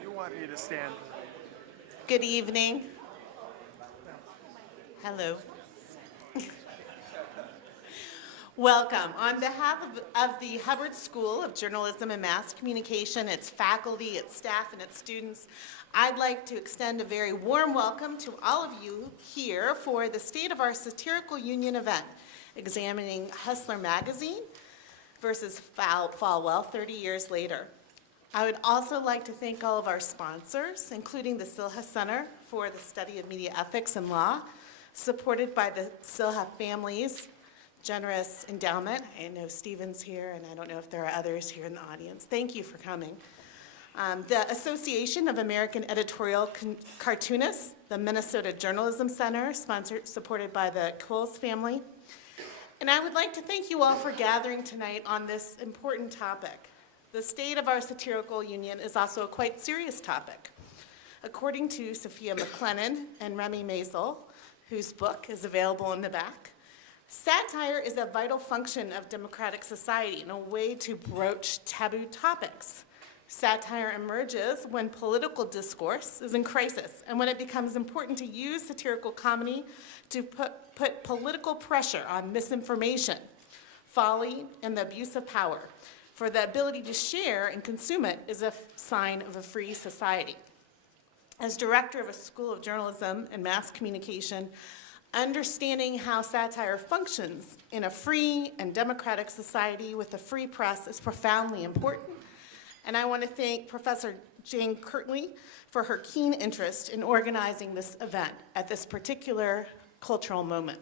You want me to stand? Good evening. Hello. Welcome. On behalf of the Hubbard School of Journalism and Mass Communication, its faculty, its staff, and its students, I'd like to extend a very warm welcome to all of you here for the State of Our Satirical Union event, examining Hustler Magazine versus Falwell 30 years later. I would also like to thank all of our sponsors, including the Silha Center for the Study of Media Ethics and Law, supported by the Silha family's generous endowment. I know Stephen's here, and I don't know if there are others here in the audience. Thank you for coming. The Association of American Editorial Cartoonists, the Minnesota Journalism Center, supported by the Coles family. And I would like to thank you all for gathering tonight on this important topic. The state of our satirical union is also a quite serious topic. According to Sophia McLennan and Remy Maisel, whose book is available in the back, satire is a vital function of democratic society and a way to broach taboo topics. Satire emerges when political discourse is in crisis and when it becomes important to use satirical comedy to put political pressure on misinformation, folly, and the abuse of power. For the ability to share and consume it is a sign of a free society. As director of a School of Journalism and Mass Communication, understanding how satire functions in a free and democratic society with a free press is profoundly important. And I want to thank Professor Jane Kirtley for her keen interest in organizing this event at this particular cultural moment.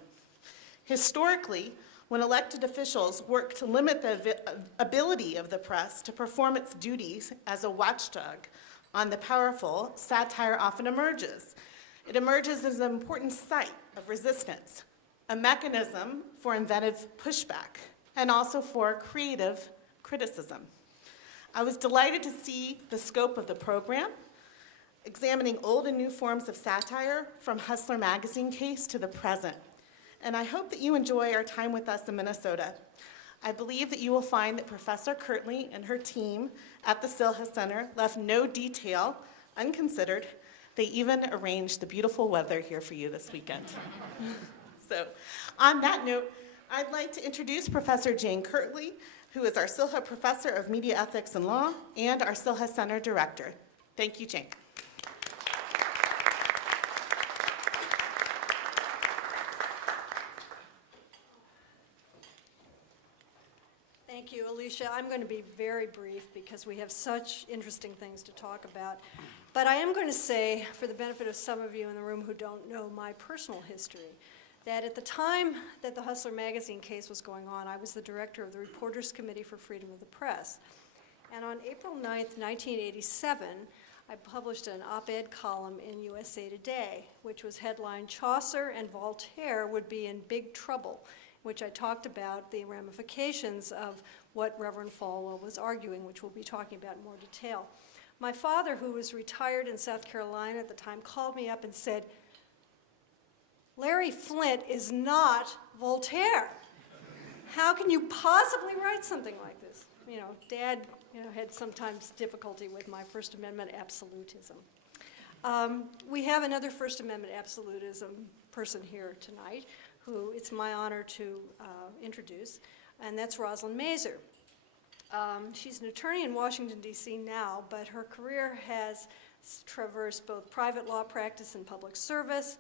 Historically, when elected officials work to limit the ability of the press to perform its duties as a watchdog on the powerful, satire often emerges. It emerges as an important site of resistance, a mechanism for inventive pushback, and also for creative criticism. I was delighted to see the scope of the program, examining old and new forms of satire from Hustler Magazine case to the present. And I hope that you enjoy our time with us in Minnesota. I believe that you will find that Professor Kirtley and her team at the Silha Center left no detail unconsidered. They even arranged the beautiful weather here for you this weekend. So, on that note, I'd like to introduce Professor Jane Kirtley, who is our Silha Professor of Media Ethics and Law and our Silha Center Director. Thank you, Jane. Thank you, Alicia. I'm going to be very brief because we have such interesting things to talk about. But I am going to say, for the benefit of some of you in the room who don't know my personal history, that at the time that the Hustler Magazine case was going on, I was the director of the Reporters Committee for Freedom of the Press. And on April 9th, 1987, I published an op-ed column in USA Today, which was headlined, "Chaucer and Voltaire Would Be in Big Trouble," which I talked about the ramifications of what Reverend Falwell was arguing, which we'll be talking about in more detail. My father, who was retired in South Carolina at the time, called me up and said, "Larry Flynt is not Voltaire. How can you possibly write something like this?" You know, Dad, had sometimes difficulty with my First Amendment absolutism. We have another First Amendment absolutism person here tonight, who it's my honor to introduce, and that's Rosalyn Mazur. She's an attorney in Washington, D.C. now, but her career has traversed both private law practice and public service.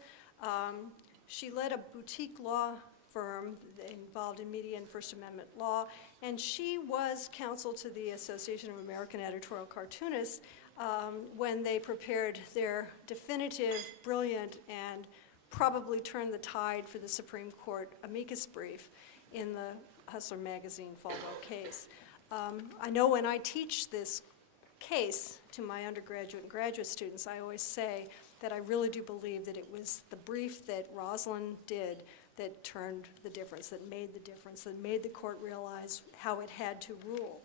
She led a boutique law firm involved in media and First Amendment law, and she was counsel to the Association of American Editorial Cartoonists when they prepared their definitive, brilliant, and probably turned the tide for the Supreme Court amicus brief in the Hustler Magazine Falwell case. I know when I teach this case to my undergraduate and graduate students, I always say that I really do believe that it was the brief that Rosalyn did that turned the difference, that made the difference, that made the court realize how it had to rule.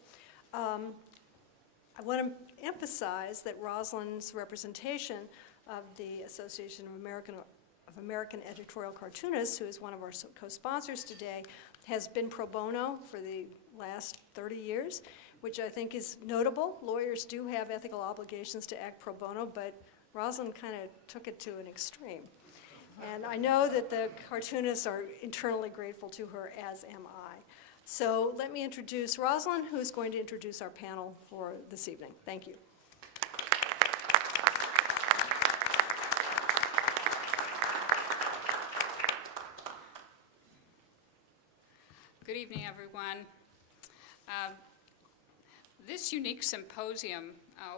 I want to emphasize that Rosalyn's representation of the Association of American Editorial Cartoonists, who is one of our co-sponsors today, has been pro bono for the last 30 years. which I think is notable. Lawyers do have ethical obligations to act pro bono, but Rosalyn kind of took it to an extreme. And I know that the cartoonists are internally grateful to her, as am I. So let me introduce Rosalyn, who's going to introduce our panel for this evening. Thank you. Good evening, everyone. This unique symposium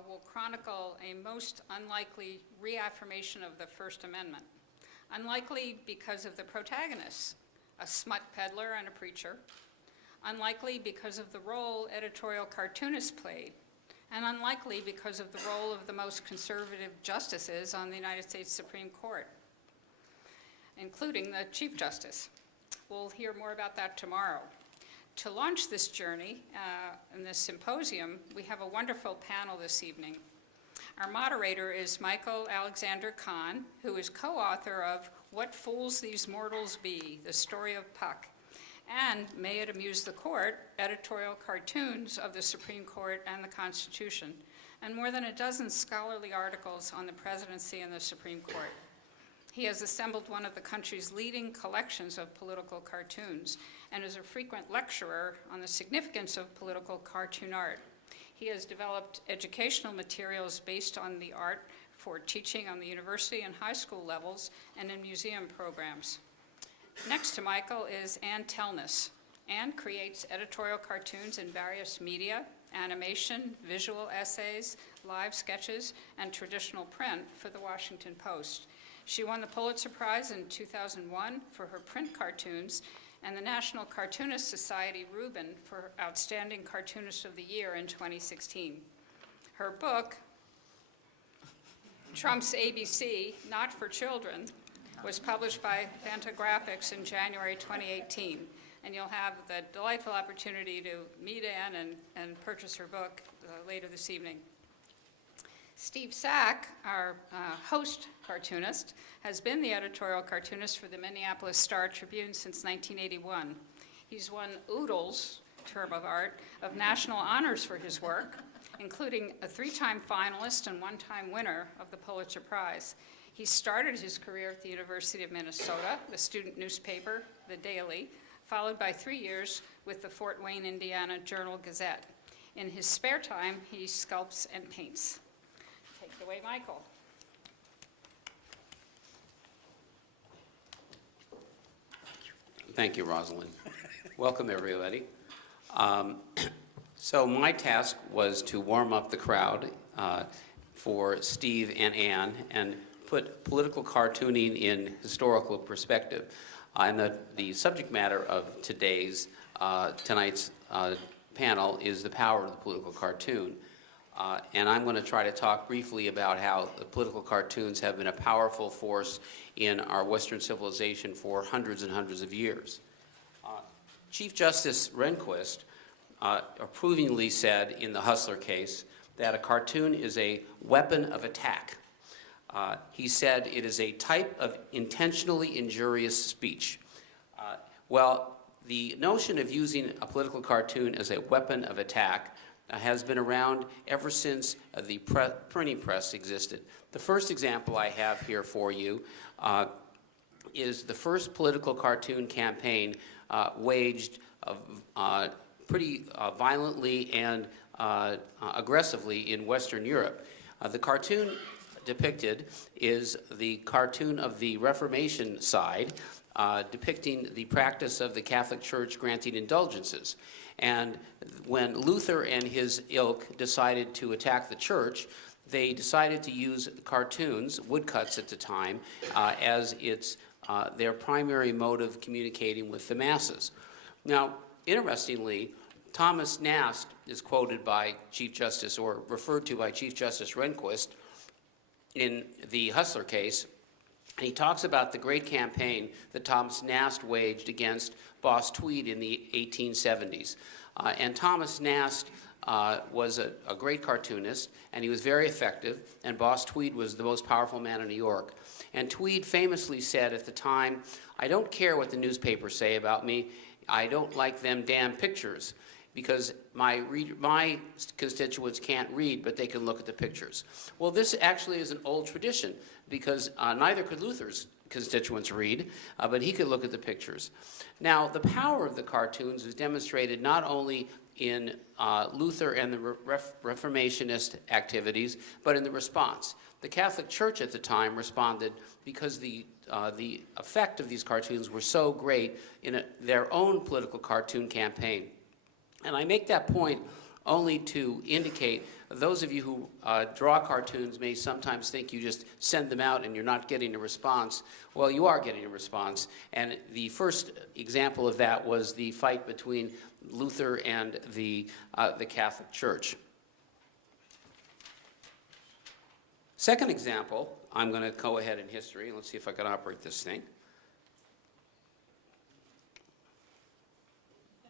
will chronicle a most unlikely reaffirmation of the First Amendment. Unlikely because of the protagonists, a smut peddler and a preacher. Unlikely because of the role editorial cartoonists played. And unlikely because of the role of the most conservative justices on the United States Supreme Court, including the Chief Justice. We'll hear more about that tomorrow. To launch this journey in this symposium, we have a wonderful panel this evening. Our moderator is Michael Alexander Kahn, who is co-author of What Fools These Mortals Be, The Story of Puck, and May It Amuse the Court, editorial cartoons of the Supreme Court and the Constitution, and more than a dozen scholarly articles on the presidency and the Supreme Court. He has assembled one of the country's leading collections of political cartoons and is a frequent lecturer on the significance of political cartoon art. He has developed educational materials based on the art for teaching on the university and high school levels and in museum programs. Next to Michael is Ann Telnis. Ann creates editorial cartoons in various media, animation, visual essays, live sketches, and traditional print for the Washington Post. She won the Pulitzer Prize in 2001 for her print cartoons and the National Cartoonist Society Reuben for Outstanding Cartoonist of the Year in 2016. Her book, Trump's ABC, Not for Children, was published by Fantagraphics in January 2018. And you'll have the delightful opportunity to meet Ann and purchase her book later this evening. Steve Sack, our host cartoonist, has been the editorial cartoonist for the Minneapolis Star-Tribune since 1981. He's won Oodles, term of art, of national honors for his work, including a 3-time finalist and 1-time winner of the Pulitzer Prize. He started his career at the University of Minnesota, the student newspaper, The Daily, followed by 3 years with the Fort Wayne, Indiana Journal-Gazette. In his spare time, he sculpts and paints. Take it away, Michael. Thank you, Rosalyn. Welcome, everybody. So my task was to warm up the crowd for Steve and Ann and put political cartooning in historical perspective. And the subject matter of tonight's panel is the power of the political cartoon. And I'm going to try to talk briefly about how the political cartoons have been a powerful force in our Western civilization for hundreds and hundreds of years. Chief Justice Rehnquist approvingly said in the Hustler case that a cartoon is a weapon of attack. He said it is a type of intentionally injurious speech. Well, the notion of using a political cartoon as a weapon of attack has been around ever since the printing press existed. The first example I have here for you is the first political cartoon campaign waged pretty violently and aggressively in Western Europe. The cartoon depicted is the cartoon of the Reformation side, depicting the practice of the Catholic Church granting indulgences. And when Luther and his ilk decided to attack the church, they decided to use cartoons, woodcuts at the time, as their primary mode of communicating with the masses. Now, interestingly, Thomas Nast is quoted by Chief Justice, or referred to by Chief Justice Rehnquist in the Hustler case. He talks about the great campaign that Thomas Nast waged against Boss Tweed in the 1870s. And Thomas Nast was a great cartoonist, and he was very effective, and Boss Tweed was the most powerful man in New York. And Tweed famously said at the time, "I don't care what the newspapers say about me, I don't like them damn pictures," because my constituents can't read, but they can look at the pictures. Well, this actually is an old tradition, because neither could Luther's constituents read, but he could look at the pictures. Now, the power of the cartoons is demonstrated not only in Luther and the Reformationist activities, but in the response. The Catholic Church at the time responded because the effect of these cartoons were so great in their own political cartoon campaign. And I make that point only to indicate those of you who draw cartoons may sometimes think you just send them out and you're not getting a response. Well, you are getting a response. And the first example of that was the fight between Luther and the Catholic Church. Second example, I'm going to go ahead in history. Let's see if I can operate this thing.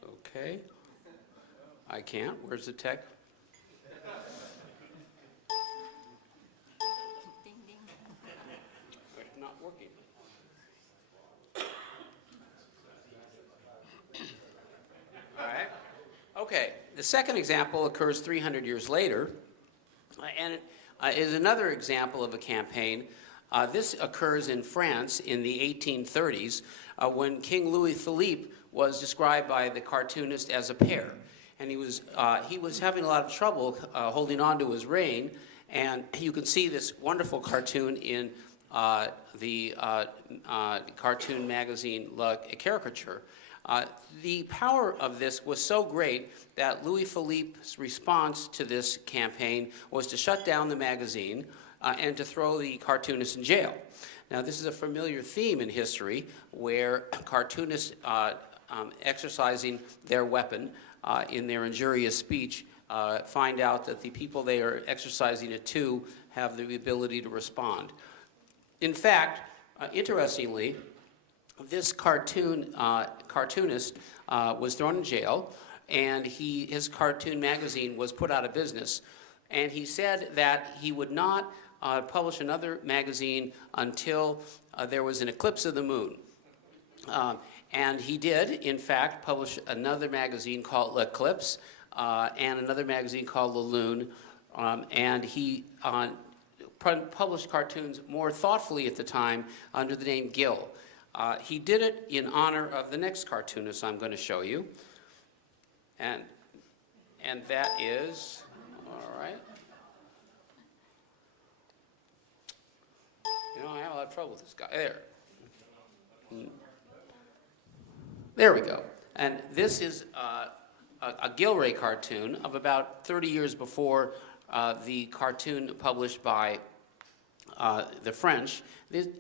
Okay. I can't. Where's the tech? It's not working. All right. Okay. The second example occurs 300 years later, and it is another example of a campaign. This occurs in France in the 1830s when King Louis Philippe was described by the cartoonist as a pear. And he was having a lot of trouble holding on to his reign. And you can see this wonderful cartoon in the cartoon magazine La Caricature. The power of this was so great that Louis Philippe's response to this campaign was to shut down the magazine and to throw the cartoonist in jail. Now, this is a familiar theme in history where cartoonists exercising their weapon in their injurious speech find out that the people they are exercising it to have the ability to respond. In fact, interestingly, this cartoonist was thrown in jail, and his cartoon magazine was put out of business. And he said that he would not publish another magazine until there was an eclipse of the moon. And he did, in fact, publish another magazine called L'Eclipse and another magazine called La Lune. And he published cartoons more thoughtfully at the time under the name Gill. He did it in honor of the next cartoonist I'm going to show you. And that is, all right. You know, I have a lot of trouble with this guy. There we go. And this is a Gillray cartoon of about 30 years before the cartoon published by the French.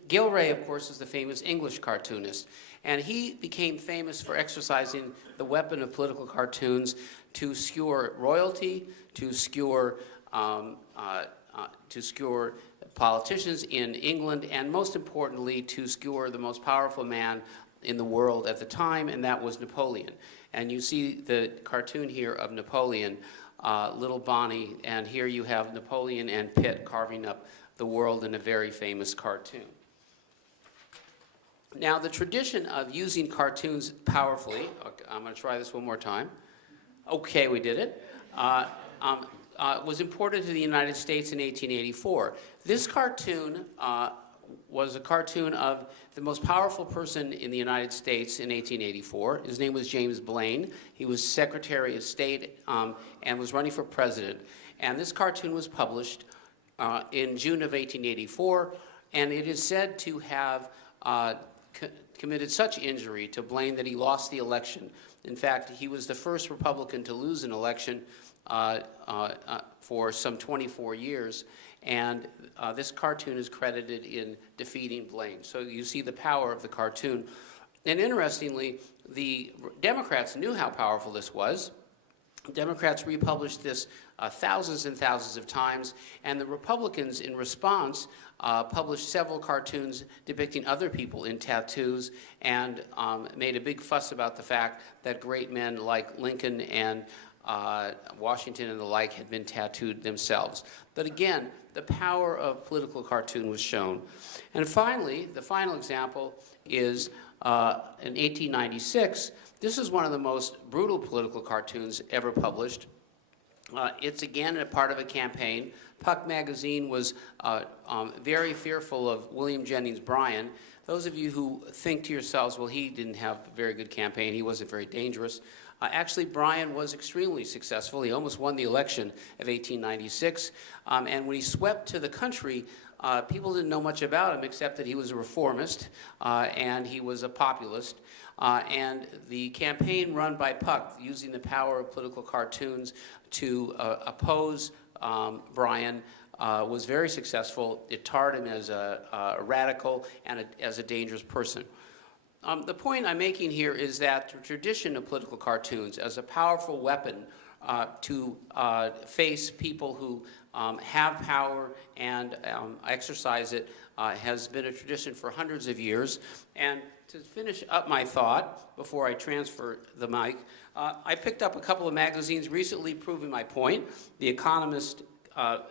Gillray, of course, is the famous English cartoonist. And he became famous for exercising the weapon of political cartoons to skewer royalty, to skewer politicians in England, and most importantly, to skewer the most powerful man in the world at the time, and that was Napoleon. And you see the cartoon here of Napoleon, Little Bonnie, and here you have Napoleon and Pitt carving up the world in a very famous cartoon. Now, the tradition of using cartoons powerfully, okay, I'm going to try this one more time. Okay, we did it. Was imported to the United States in 1884. This cartoon was a cartoon of the most powerful person in the United States in 1884. His name was James Blaine. He was Secretary of State and was running for president. And this cartoon was published in June of 1884, and it is said to have committed such injury to Blaine that he lost the election. In fact, he was the first Republican to lose an election for some 24 years, and this cartoon is credited in defeating Blaine. So you see the power of the cartoon. And interestingly, the Democrats knew how powerful this was. Democrats republished this thousands and thousands of times, and the Republicans, in response, published several cartoons depicting other people in tattoos and made a big fuss about the fact that great men like Lincoln and Washington and the like had been tattooed themselves. But again, the power of political cartoon was shown. And finally, the final example is in 1896, This is one of the most brutal political cartoons ever published. It's again a part of a campaign. Puck magazine was very fearful of William Jennings Bryan. Those of you who think to yourselves, well, he didn't have a very good campaign, he wasn't very dangerous. Actually, Bryan was extremely successful. He almost won the election of 1896. And when he swept to the country, people didn't know much about him except that he was a reformist and he was a populist. And the campaign run by Puck, using the power of political cartoons to oppose Bryan, was very successful. It tarred him as a radical and as a dangerous person. The point I'm making here is that the tradition of political cartoons as a powerful weapon to face people who have power and exercise it has been a tradition for hundreds of years. And to finish up my thought before I transfer the mic, I picked up a couple of magazines recently proving my point. The Economist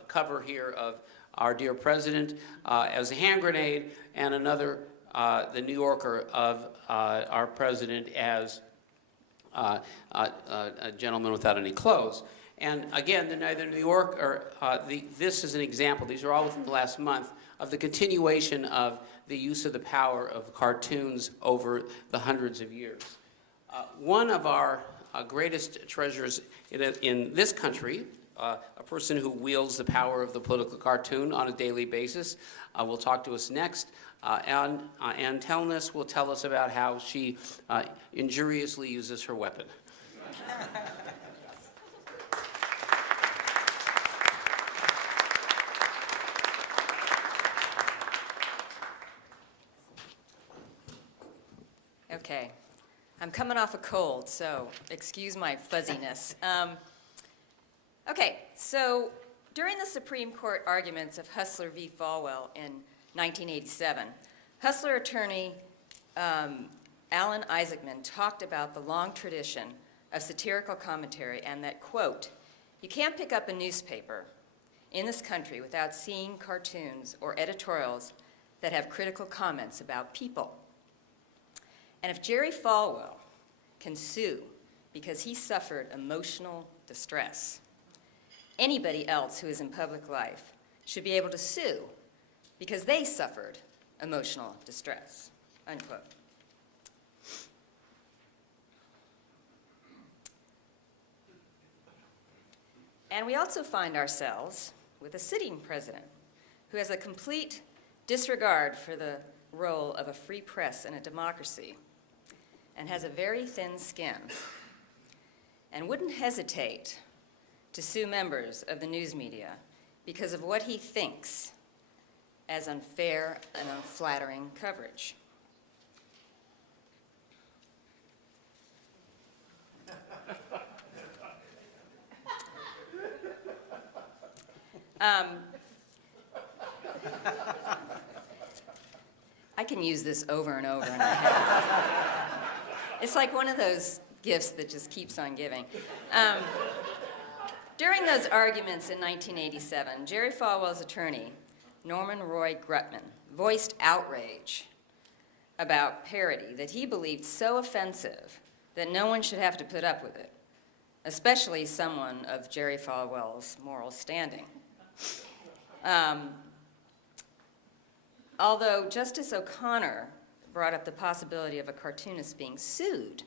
cover here of our dear president as a hand grenade, and another, the New Yorker, of our president as a gentleman without any clothes. And again, the New Yorker, this is an example, these are all within the last month, of the continuation of the use of the power of cartoons over the hundreds of years. One of our greatest treasures in this country, a person who wields the power of the political cartoon on a daily basis, will talk to us next. Ann Tellness will tell us about how she injuriously uses her weapon. Okay, I'm coming off a cold, so excuse my fuzziness. Okay, so during the Supreme Court arguments of Hustler v. Falwell in 1987, Hustler attorney Alan Isaacman talked about the long tradition of satirical commentary and that, quote, "You can't pick up a newspaper in this country without seeing cartoons or editorials that have critical comments about people. And if Jerry Falwell can sue because he suffered emotional distress, anybody else who is in public life should be able to sue because they suffered emotional distress," unquote. And we also find ourselves with a sitting president who has a complete disregard for the role of a free press in a democracy and has a very thin skin and wouldn't hesitate to sue members of the news media because of what he thinks as unfair and unflattering coverage. I can use this over and over, and I have. It's like one of those gifts that just keeps on giving. During those arguments in 1987, Jerry Falwell's attorney, Norman Roy Grutman, voiced outrage about parody that he believed so offensive that no one should have to put up with it, especially someone of Jerry Falwell's moral standing. Although Justice O'Connor brought up the possibility of a cartoonist being sued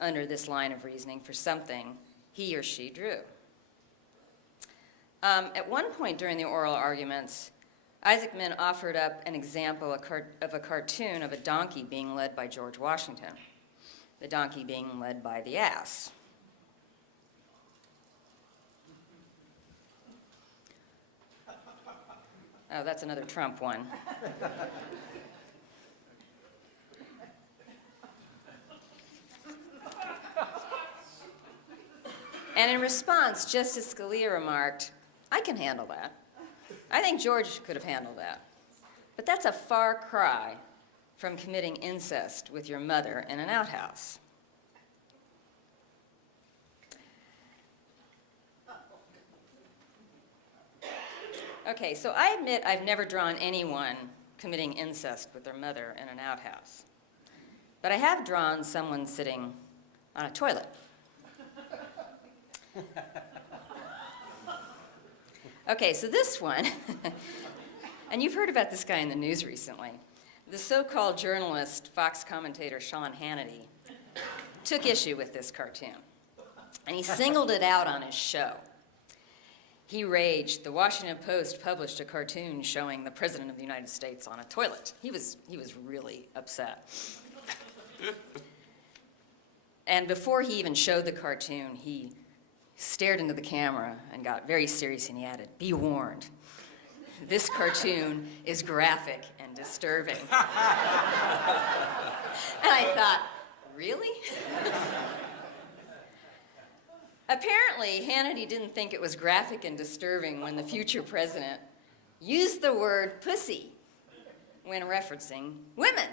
under this line of reasoning for something he or she drew. At one point during the oral arguments, Isaacman offered up an example of a cartoon of a donkey being led by George Washington, the donkey being led by the ass. Oh, that's another Trump one. And in response, Justice Scalia remarked, "I can handle that. I think George could have handled that. But that's a far cry from committing incest with your mother in an outhouse." Okay, so I admit I've never drawn anyone committing incest with their mother in an outhouse. But I have drawn someone sitting on a toilet. Okay, so this one, and you've heard about this guy in the news recently. The so-called journalist, Fox commentator Sean Hannity, took issue with this cartoon, and he singled it out on his show. He raged. The Washington Post published a cartoon showing the President of the United States on a toilet. He was really upset. And before he even showed the cartoon, he stared into the camera and got very serious, and he added, "Be warned, this cartoon is graphic and disturbing." And I thought, really? Apparently, Hannity didn't think it was graphic and disturbing when the future president used the word pussy when referencing women.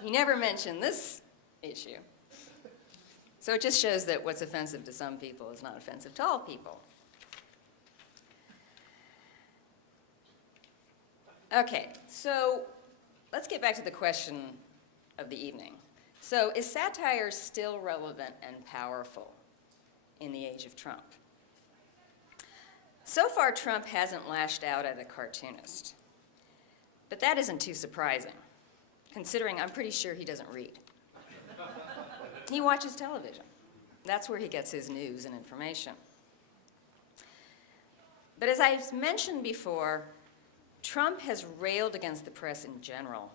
He never mentioned this issue. So it just shows that what's offensive to some people is not offensive to all people. Okay, so let's get back to the question of the evening. So is satire still relevant and powerful in the age of Trump? So far, Trump hasn't lashed out at a cartoonist. But that isn't too surprising, considering I'm pretty sure he doesn't read. He watches television. That's where he gets his news and information. But as I've mentioned before, Trump has railed against the press in general,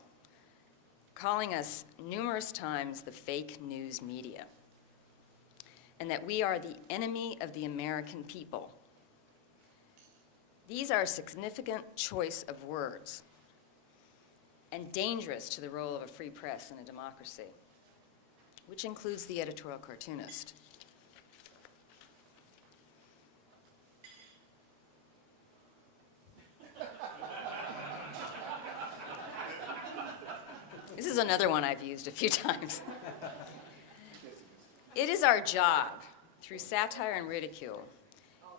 calling us numerous times the fake news media, and that we are the enemy of the American people. These are a significant choice of words and dangerous to the role of a free press in a democracy, which includes the editorial cartoonist. This is another one I've used a few times. It is our job, through satire and ridicule,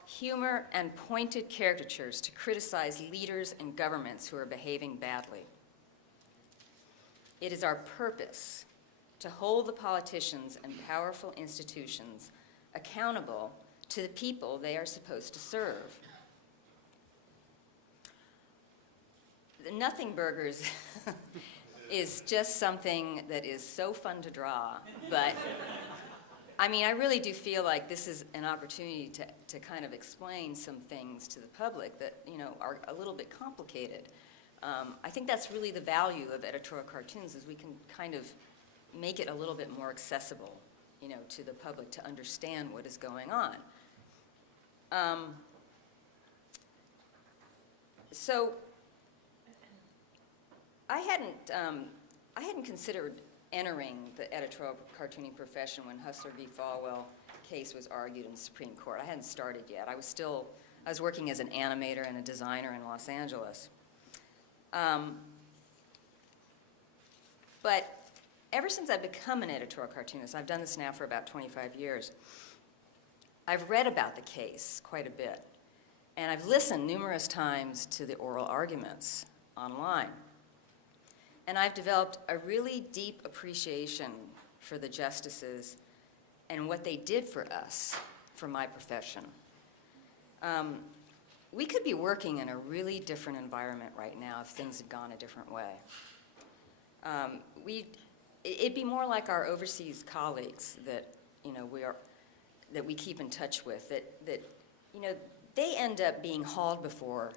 humor and pointed caricatures, to criticize leaders and governments who are behaving badly. It is our purpose to hold the politicians and powerful institutions accountable to the people they are supposed to serve. The Nothing Burgers is just something that is so fun to draw, but I mean, I really do feel like this is an opportunity to kind of explain some things to the public that, you know, are a little bit complicated. I think that's really the value of editorial cartoons, is we can kind of make it a little bit more accessible, you know, to the public to understand what is going on. So I hadn't considered entering the editorial cartooning profession when Hustler v. Falwell case was argued in the Supreme Court. I hadn't started yet. I was working as an animator and a designer in Los Angeles. But ever since I've become an editorial cartoonist, I've done this now for about 25 years, I've read about the case quite a bit. And I've listened numerous times to the oral arguments online. And I've developed a really deep appreciation for the justices and what they did for us, for my profession. We could be working in a really different environment right now if things had gone a different way. It'd be more like our overseas colleagues that, you know, that we keep in touch with, that you know, they end up being hauled before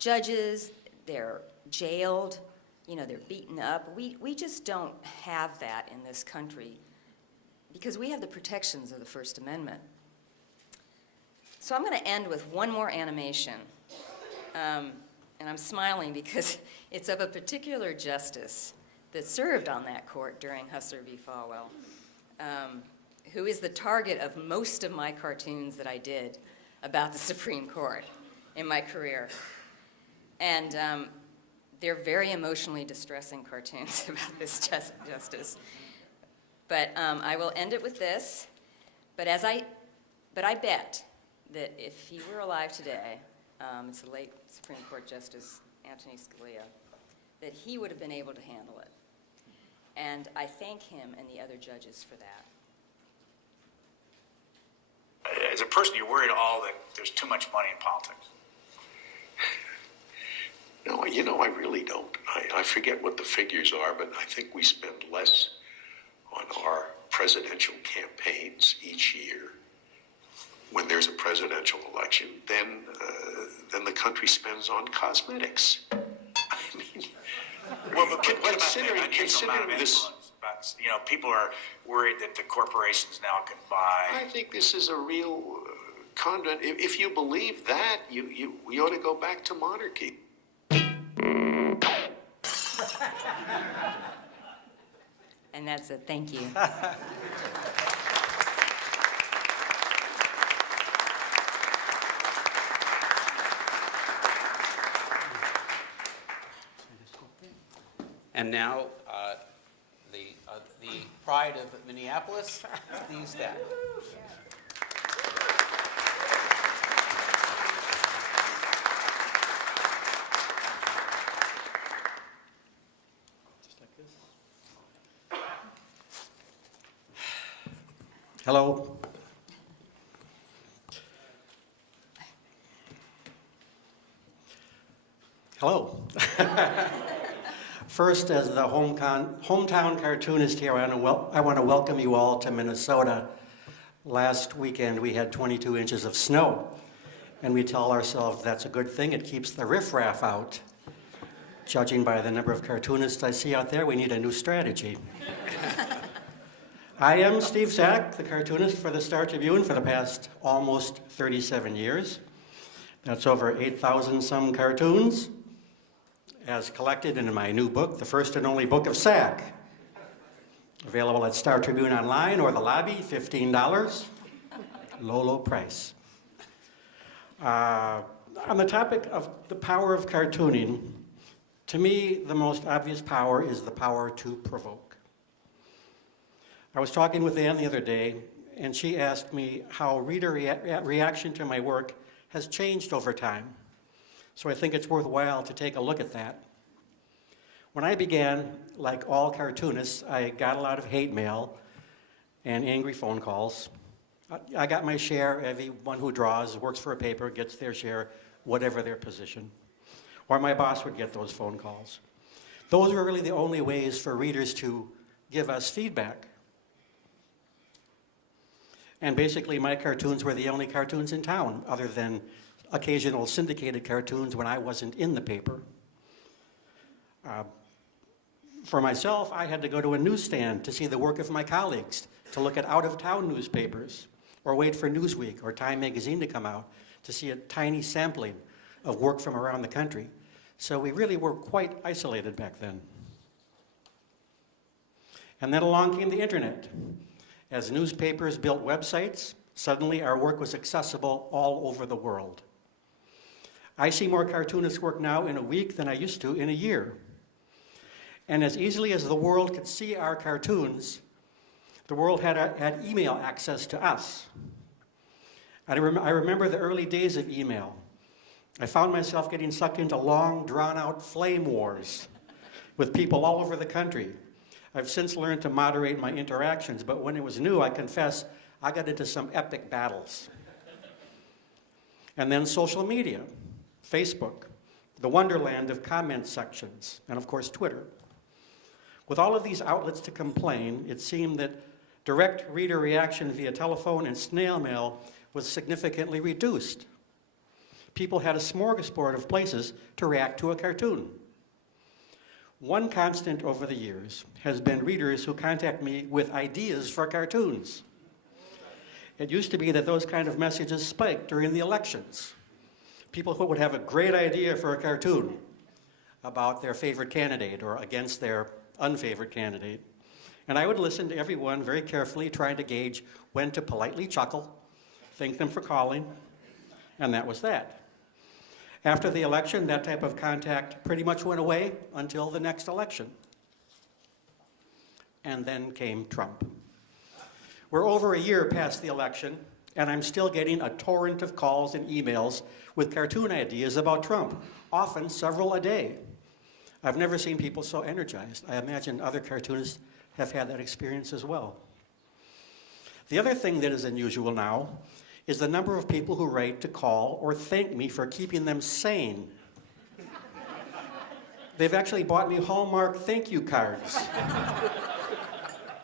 judges, they're jailed, you know, they're beaten up. We just don't have that in this country because we have the protections of the First Amendment. So I'm going to end with one more animation. And I'm smiling because it's of a particular justice that served on that court during Hustler v. Falwell, who is the target of most of my cartoons that I did about the Supreme Court in my career. And they're very emotionally distressing cartoons about this justice. But I will end it with this. But I bet that if he were alive today, it's the late Supreme Court Justice Anthony Scalia, that he would have been able to handle it. And I thank him and the other judges for that. a person, you're worried all that there's too much money in politics. No, you know, I really don't. I forget what the figures are, but I think we spend less on our presidential campaigns each year when there's a presidential election than the country spends on cosmetics. I mean, Well, but considering this, you know, people are worried that the corporations now can buy. I think this is a real conduit. If you believe that, we ought to go back to monarchy. And that's a thank you. And now, the pride of Minneapolis, Steve Stack. Hello. Hello. First, as the hometown cartoonist here, I want to welcome you all to Minnesota. Last weekend, we had 22 inches of snow, and we tell ourselves that's a good thing. It keeps the riffraff out. Judging by the number of cartoonists I see out there, we need a new strategy. I am Steve Sack, the cartoonist for the Star Tribune for the past almost 37 years. That's over 8,000 some cartoons, as collected in my new book, The First and Only Book of Sack. Available at Star Tribune Online or the lobby, $15. Low price. On the topic of the power of cartooning, to me, the most obvious power is the power to provoke. I was talking with Ann the other day, and she asked me how reader reaction to my work has changed over time. So I think it's worthwhile to take a look at that. When I began, like all cartoonists, I got a lot of hate mail and angry phone calls. I got my share. Everyone who draws, works for a paper, gets their share, whatever their position. Or my boss would get those phone calls. Those were really the only ways for readers to give us feedback. And basically, my cartoons were the only cartoons in town, other than occasional syndicated cartoons when I wasn't in the paper. For myself, I had to go to a newsstand to see the work of my colleagues, to look at out-of-town newspapers, or wait for Newsweek or Time magazine to come out to see a tiny sampling of work from around the country. So we really were quite isolated back then. And then along came the internet. As newspapers built websites, suddenly our work was accessible all over the world. I see more cartoonists' work now in a week than I used to in a year. And as easily as the world could see our cartoons, the world had email access to us. I remember the early days of email. I found myself getting sucked into long, drawn-out flame wars with people all over the country. I've since learned to moderate my interactions, but when it was new, I confess, I got into some epic battles. And then social media, Facebook, the wonderland of comment sections, and of course, Twitter. With all of these outlets to complain, it seemed that direct reader reaction via telephone and snail mail was significantly reduced. People had a smorgasbord of places to react to a cartoon. One constant over the years has been readers who contact me with ideas for cartoons. It used to be that those kind of messages spiked during the elections. People who would have a great idea for a cartoon about their favorite candidate or against their unfavored candidate. And I would listen to everyone very carefully, trying to gauge when to politely chuckle, thank them for calling, and that was that. After the election, that type of contact pretty much went away until the next election. And then came Trump. We're over a year past the election, and I'm still getting a torrent of calls and emails with cartoon ideas about Trump, often several a day. I've never seen people so energized. I imagine other cartoonists have had that experience as well. The other thing that is unusual now is the number of people who write to call or thank me for keeping them sane. They've actually bought me Hallmark thank you cards.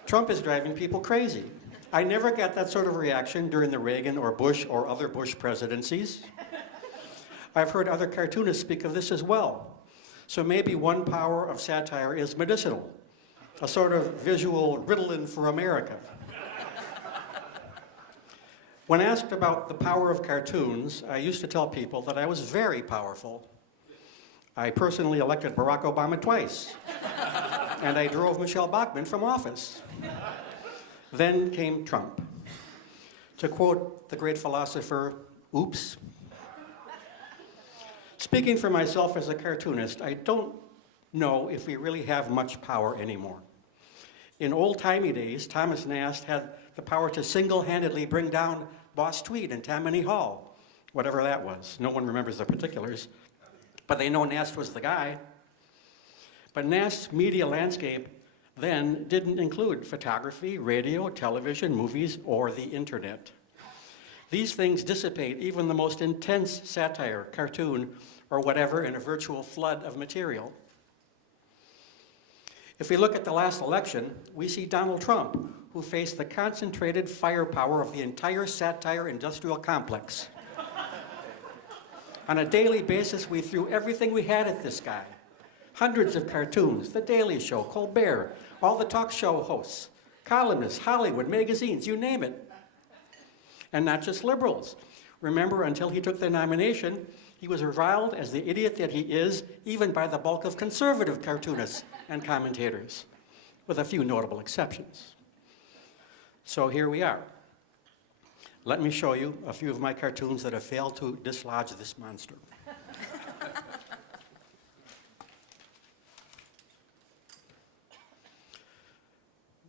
Trump is driving people crazy. I never got that sort of reaction during the Reagan or Bush or other Bush presidencies. I've heard other cartoonists speak of this as well. So maybe one power of satire is medicinal, a sort of visual Ritalin for America. When asked about the power of cartoons, I used to tell people that I was very powerful. I personally elected Barack Obama twice, and I drove Michelle Bachmann from office. Then came Trump. To quote the great philosopher, oops. Speaking for myself as a cartoonist, I don't know if we really have much power anymore. In old-timey days, Thomas Nast had the power to single-handedly bring down Boss Tweed in Tammany Hall, whatever that was. No one remembers the particulars, but they know Nast was the guy. But Nast's media landscape then didn't include photography, radio, television, movies, or the internet. These things dissipate even the most intense satire, cartoon, or whatever in a virtual flood of material. If we look at the last election, we see Donald Trump, who faced the concentrated firepower of the entire satire industrial complex. On a daily basis, we threw everything we had at this guy. Hundreds of cartoons, The Daily Show, Colbert, all the talk show hosts, columnists, Hollywood, magazines, you name it. And not just liberals. Remember, until he took the nomination, he was reviled as the idiot that he is, even by the bulk of conservative cartoonists and commentators, with a few notable exceptions. So here we are. Let me show you a few of my cartoons that have failed to dislodge this monster.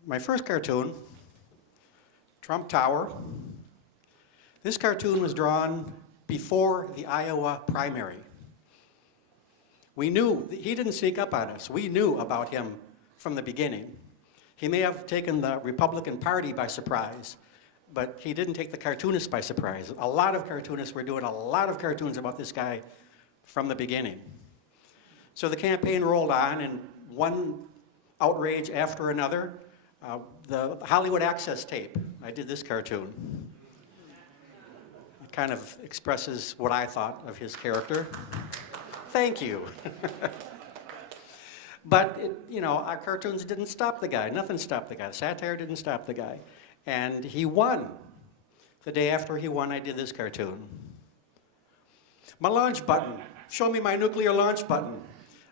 My first cartoon, Trump Tower. This cartoon was drawn before the Iowa primary. We knew, he didn't sneak up on us. We knew about him from the beginning. He may have taken the Republican Party by surprise, but he didn't take the cartoonists by surprise. A lot of cartoonists were doing a lot of cartoons about this guy from the beginning. So the campaign rolled on, and one outrage after another. The Hollywood Access tape, I did this cartoon. It kind of expresses what I thought of his character. Thank you. But, our cartoons didn't stop the guy. Nothing stopped the guy. Satire didn't stop the guy. And he won. The day after he won, I did this cartoon. My launch button. Show me my nuclear launch button.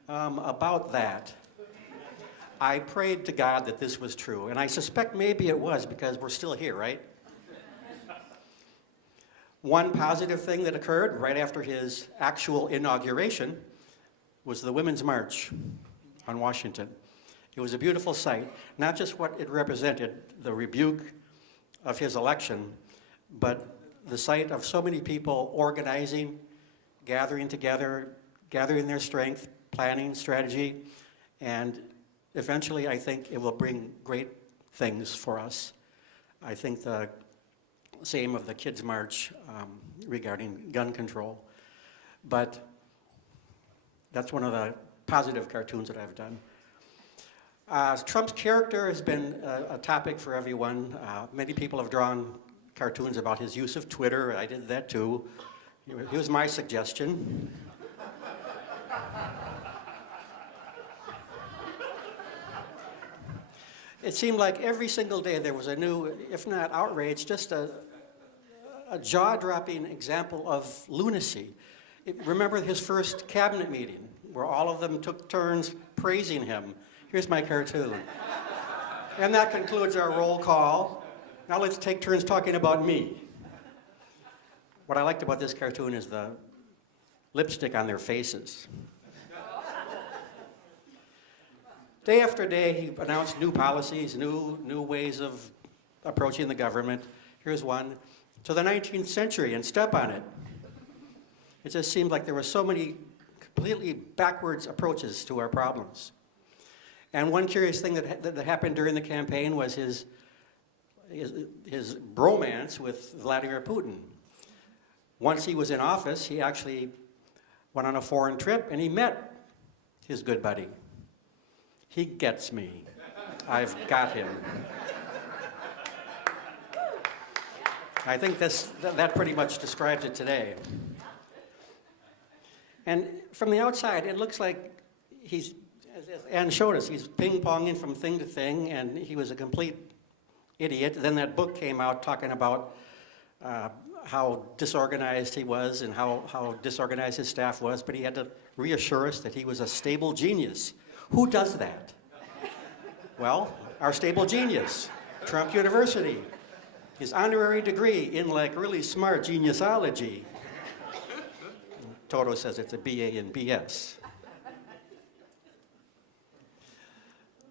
About that. I prayed to God that this was true, and I suspect maybe it was because we're still here, right? One positive thing that occurred right after his actual inauguration was the Women's March on Washington. It was a beautiful sight, not just what it represented, the rebuke of his election, but the sight of so many people organizing, gathering together, gathering their strength, planning, strategy, and eventually I think it will bring great things for us. I think the same of the Kids' March regarding gun control. But that's one of the positive cartoons that I've done. Trump's character has been a topic for everyone. Many people have drawn cartoons about his use of Twitter. I did that too. He was my suggestion. It seemed like every single day there was a new, if not outrage, just a jaw-dropping example of lunacy. Remember his first cabinet meeting, where all of them took turns praising him. Here's my cartoon. And that concludes our roll call. Now let's take turns talking about me. What I liked about this cartoon is the lipstick on their faces. Day after day, he announced new policies, new ways of approaching the government. Here's one, to the 19th century and step on it. It just seemed like there were so many completely backwards approaches to our problems. And one curious thing that happened during the campaign was his bromance with Vladimir Putin. Once he was in office, he actually went on a foreign trip and he met his good buddy. He gets me. I've got him. I think that pretty much describes it today. And from the outside, it looks like he's, as Ann showed us, he's ping-ponging from thing to thing, and he was a complete idiot. Then that book came out talking about how disorganized he was and how disorganized his staff was, but he had to reassure us that he was a stable genius. Who does that? Well, our stable genius, Trump University. His honorary degree in like really smart geniusology. Toto says it's a BA in BS.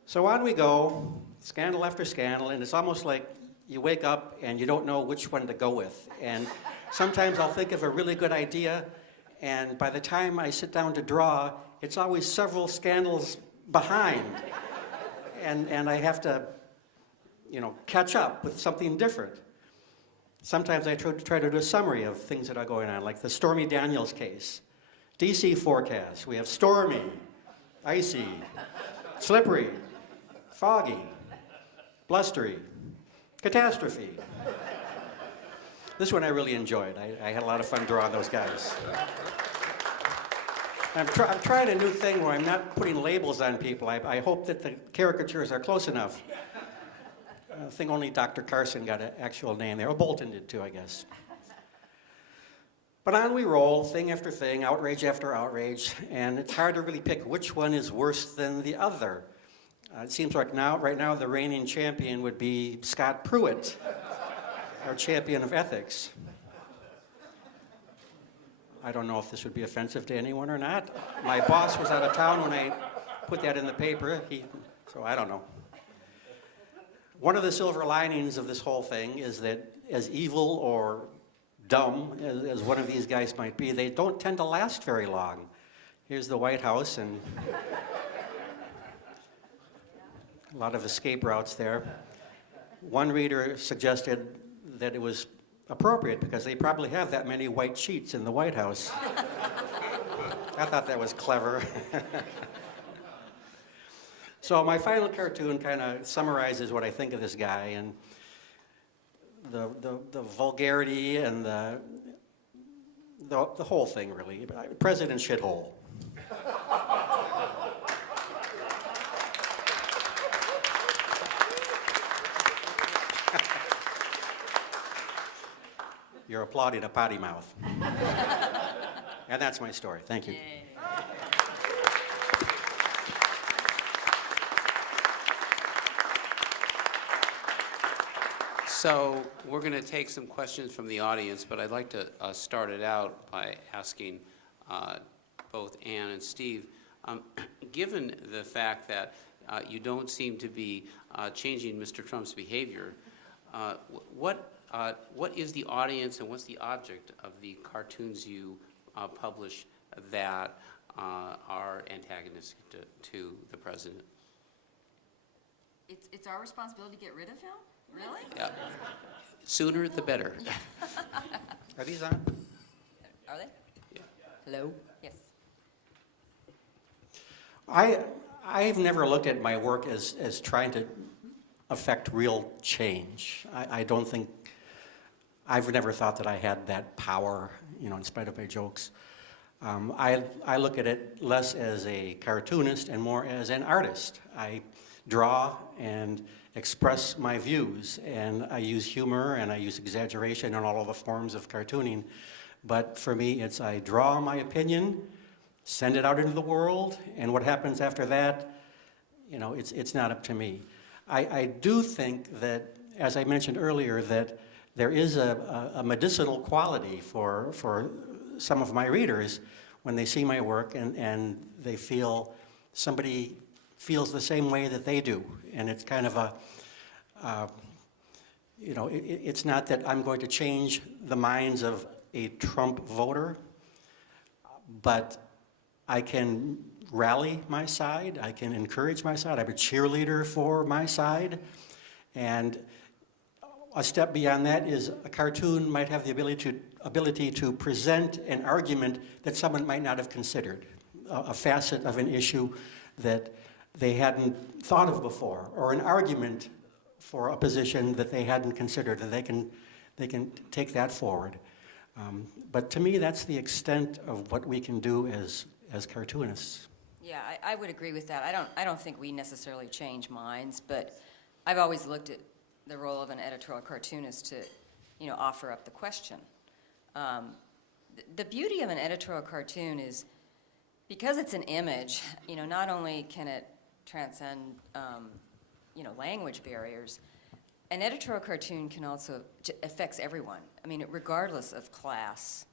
So on we go, scandal after scandal, and it's almost like you wake up and you don't know which one to go with. And sometimes I'll think of a really good idea, and by the time I sit down to draw, it's always several scandals behind. And I have to, catch up with something different. Sometimes I try to do a summary of things that are going on, like the Stormy Daniels case. DC forecast, we have stormy, icy, slippery, foggy, blustery, catastrophe. This one I really enjoyed. I had a lot of fun drawing those guys. I'm trying a new thing where I'm not putting labels on people. I hope that the caricatures are close enough. I think only Dr. Carson got an actual name there. Oh, Bolton did too, I guess. But on we roll, thing after thing, outrage after outrage, and it's hard to really pick which one is worse than the other. It seems like right now the reigning champion would be Scott Pruitt, our champion of ethics. I don't know if this would be offensive to anyone or not. My boss was out of town when I put that in the paper, so I don't know. One of the silver linings of this whole thing is that as evil or dumb as one of these guys might be, they don't tend to last very long. Here's the White House and a lot of escape routes there. One reader suggested that it was appropriate because they probably have that many white sheets in the White House. I thought that was clever. So my final cartoon kind of summarizes what I think of this guy, and the vulgarity and the whole thing, really. President Shithole. You're applauding a potty mouth. And that's my story. Thank you. So we're going to take some questions from the audience, but I'd like to start it out by asking both Ann and Steve, given the fact that you don't seem to be changing Mr. Trump's behavior, what is the audience and what's the object of the cartoons you publish that are antagonistic to the president? It's our responsibility to get rid of him? Really? Yeah. Sooner the better. Are these on? Are they? Yeah. Hello? Yes. I've never looked at my work as trying to affect real change. I don't think, I've never thought that I had that power, in spite of my jokes. I look at it less as a cartoonist and more as an artist. I draw and express my views, and I use humor and I use exaggeration and all of the forms of cartooning. But for me, it's I draw my opinion, send it out into the world, and what happens after that, it's not up to me. I do think that, as I mentioned earlier, that there is a medicinal quality for some of my readers when they see my work and they feel somebody feels the same way that they do. And it's kind of it's not that I'm going to change the minds of a Trump voter, but I can rally my side, I can encourage my side, I'm a cheerleader for my side, and a step beyond that is a cartoon might have the ability to ability to present an argument that someone might not have considered, a facet of an issue that they hadn't thought of before, or an argument for a position that they hadn't considered, that they can take that forward. But to me, that's the extent of what we can do as cartoonists. Yeah, I would agree with that. I don't think we necessarily change minds, but I've always looked at the role of an editorial cartoonist to, offer up the question. The beauty of an editorial cartoon is because it's an image, not only can it transcend, language barriers, an editorial cartoon can also affects everyone. I mean, regardless of class,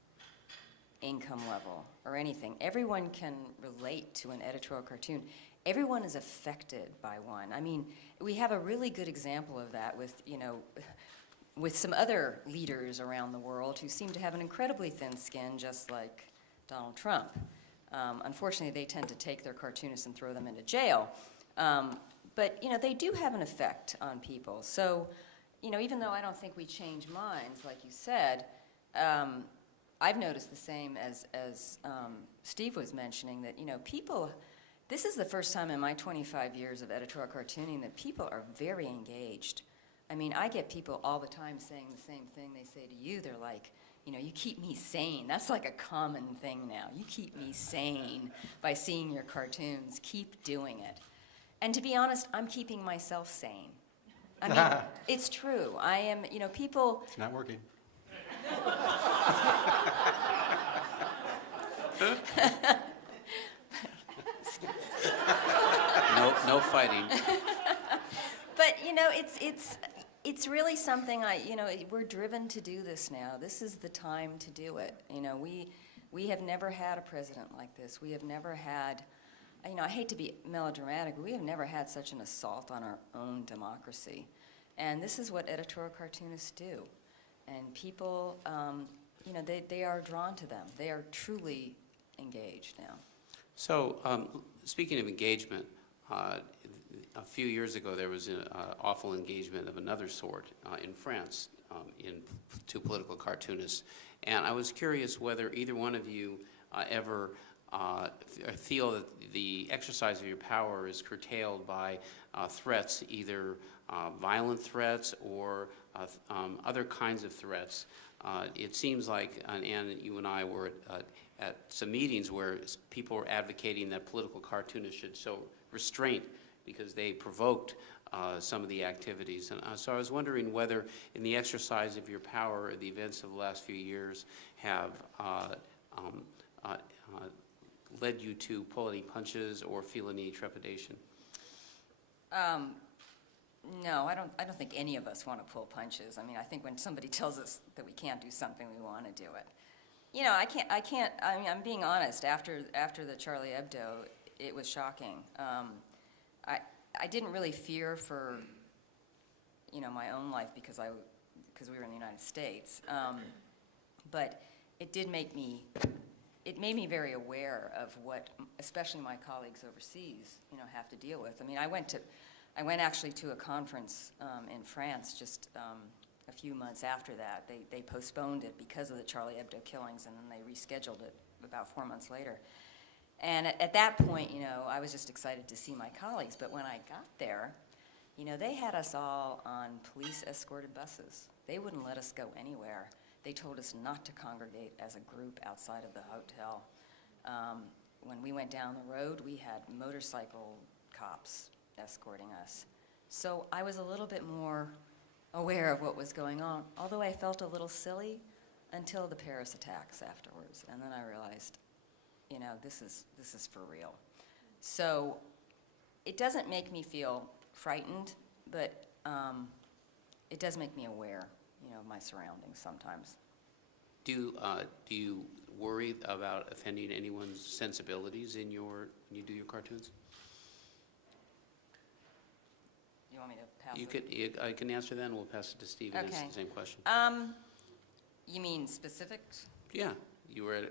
income level, or anything. Everyone can relate to an editorial cartoon. Everyone is affected by one. I mean, we have a really good example of that with some other leaders around the world who seem to have an incredibly thin skin, just like Donald Trump. Unfortunately, they tend to take their cartoonists and throw them into jail. But, they do have an effect on people. So, even though I don't think we change minds, like you said, I've noticed the same as Steve was mentioning, that, people, this is the first time in my 25 years of editorial cartooning that people are very engaged. I mean, I get people all the time saying the same thing they say to you. They're like, you keep me sane. That's like a common thing now. You keep me sane by seeing your cartoons. Keep doing it. And to be honest, I'm keeping myself sane. I mean, it's true. I am, people... It's not working. No fighting. But, it's really something we're driven to do this now. This is the time to do it. We have never had a president like this. We have never had, I hate to be melodramatic, but we have never had such an assault on our own democracy. And this is what editorial cartoonists do. And people, they are drawn to them. They are truly engaged now. So, speaking of engagement, a few years ago there was an awful engagement of another sort in France to political cartoonists. And I was curious whether either one of you ever feel that the exercise of your power is curtailed by threats, either violent threats or other kinds of threats. It seems like, Ann, you and I were at some meetings where people were advocating that political cartoonists should show restraint because they provoked some of the activities. And so I was wondering whether in the exercise of your power, the events of the last few years have led you to pull any punches or feel any trepidation? No, I don't think any of us want to pull punches. I mean, I think when somebody tells us that we can't do something, we want to do it. I mean, I'm being honest, after the Charlie Hebdo, it was shocking. I didn't really fear for, my own life because we were in the United States. But it made me very aware of what, especially my colleagues overseas, have to deal with. I mean, I went actually to a conference in France just a few months after that. They postponed it because of the Charlie Hebdo killings, and then they rescheduled it about 4 months later. And at that point, I was just excited to see my colleagues. But when I got there, they had us all on police-escorted buses. They wouldn't let us go anywhere. They told us not to congregate as a group outside of the hotel. When we went down the road, we had motorcycle cops escorting us. So I was a little bit more aware of what was going on, although I felt a little silly until the Paris attacks afterwards. And then I realized, this is for real. So it doesn't make me feel frightened, but it does make me aware, of my surroundings sometimes. Do you worry about offending anyone's sensibilities when you do your cartoons? You want me to pass it? I can answer that, and we'll pass it to Steve and ask the same question. You mean specifics? Yeah, you were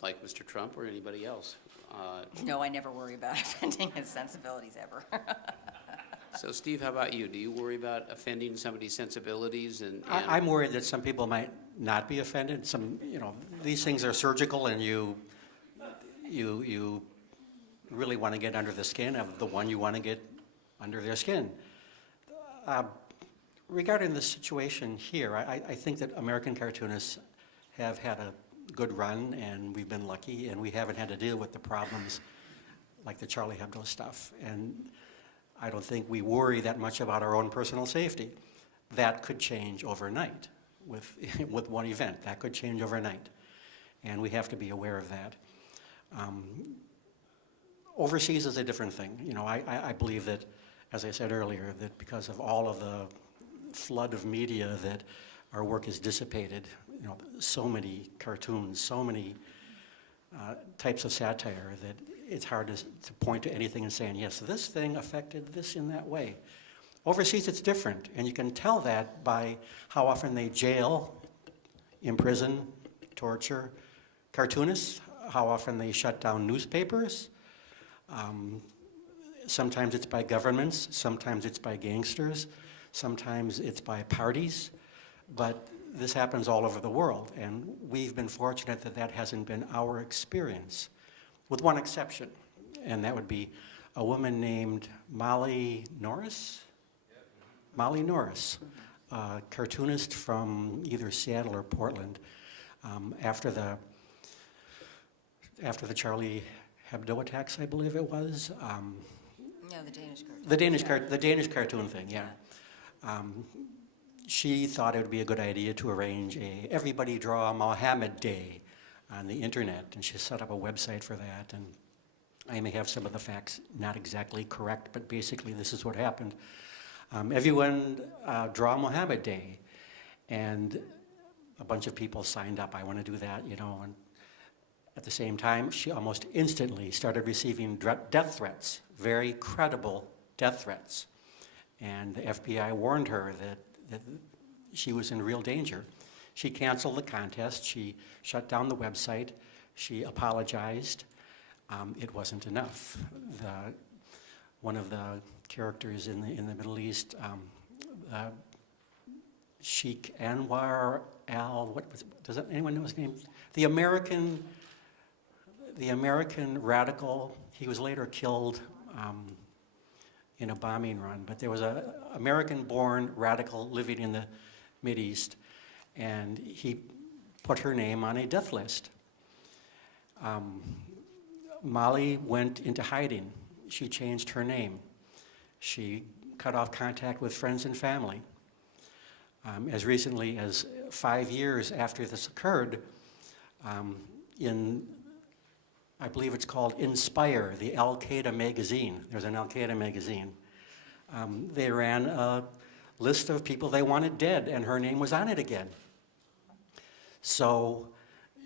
like Mr. Trump or anybody else. No, I never worry about offending his sensibilities ever. So Steve, how about you? Do you worry about offending somebody's sensibilities and? I'm worried that some people might not be offended. Some, these things are surgical, and you really want to get under the skin of the one you want to get under their skin. Regarding the situation here, I think that American cartoonists have had a good run, and we've been lucky, and we haven't had to deal with the problems like the Charlie Hebdo stuff. And I don't think we worry that much about our own personal safety. That could change overnight with, with one event. That could change overnight, and we have to be aware of that. Overseas is a different thing. I believe that, as I said earlier, that because of all of the flood of media, that our work is dissipated. So many cartoons, so many types of satire that it's hard to point to anything and saying, yes, this thing affected this in that way. Overseas, it's different, and you can tell that by how often they jail, imprison, torture cartoonists, how often they shut down newspapers. Sometimes it's by governments, sometimes it's by gangsters, sometimes it's by parties, but this happens all over the world, and we've been fortunate that that hasn't been our experience, with one exception, and that would be a woman named Molly Norris? Molly Norris, a cartoonist from either Seattle or Portland. After the Charlie Hebdo attacks, I believe it was. No, the Danish cartoon. The Danish cartoon thing, yeah. She thought it would be a good idea to arrange a Everybody Draw Mohammed Day on the internet, and she set up a website for that. And I may have some of the facts not exactly correct, but basically this is what happened. Everyone draw Mohammed Day, and a bunch of people signed up. I want to do that, and at the same time, she almost instantly started receiving death threats, very credible death threats. And the FBI warned her that she was in real danger. She canceled the contest. She shut down the website. She apologized. It wasn't enough. One of the characters in the Middle East, Sheikh Anwar does anyone know his name? The American radical. He was later killed in a bombing run, but there was an American-born radical living in the Mideast, and he put her name on a death list. Molly went into hiding. She changed her name. She cut off contact with friends and family. As recently as 5 years after this occurred, I believe it's called Inspire, the Al-Qaeda magazine. There's an Al-Qaeda magazine. They ran a list of people they wanted dead, and her name was on it again. So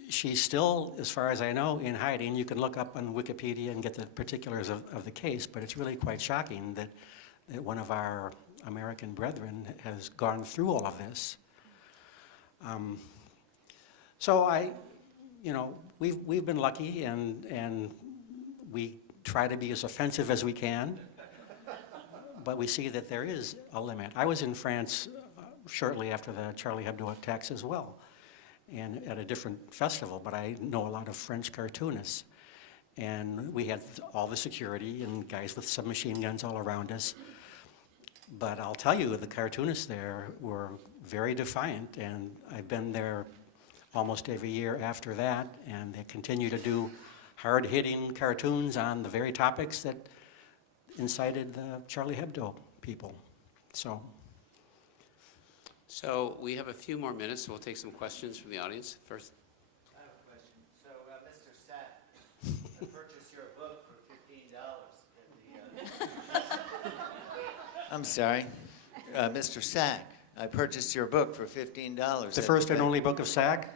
she's still, as far as I know, in hiding. You can look up on Wikipedia and get the particulars of the case, but it's really quite shocking that one of our American brethren has gone through all of this. So we've been lucky, and we try to be as offensive as we can, but we see that there is a limit. I was in France shortly after the Charlie Hebdo attacks as well, and at a different festival, but I know a lot of French cartoonists, and we had all the security and guys with submachine guns all around us. But I'll tell you, the cartoonists there were very defiant, and I've been there almost every year after that, and they continue to do hard-hitting cartoons on the very topics that incited the Charlie Hebdo people. So we have a few more minutes, so we'll take some questions from the audience first. I have a question. So, Mr. Sack, I purchased your book for $15 I'm sorry. Mr. Sack, I purchased your book for $15. the first and only book of Sack?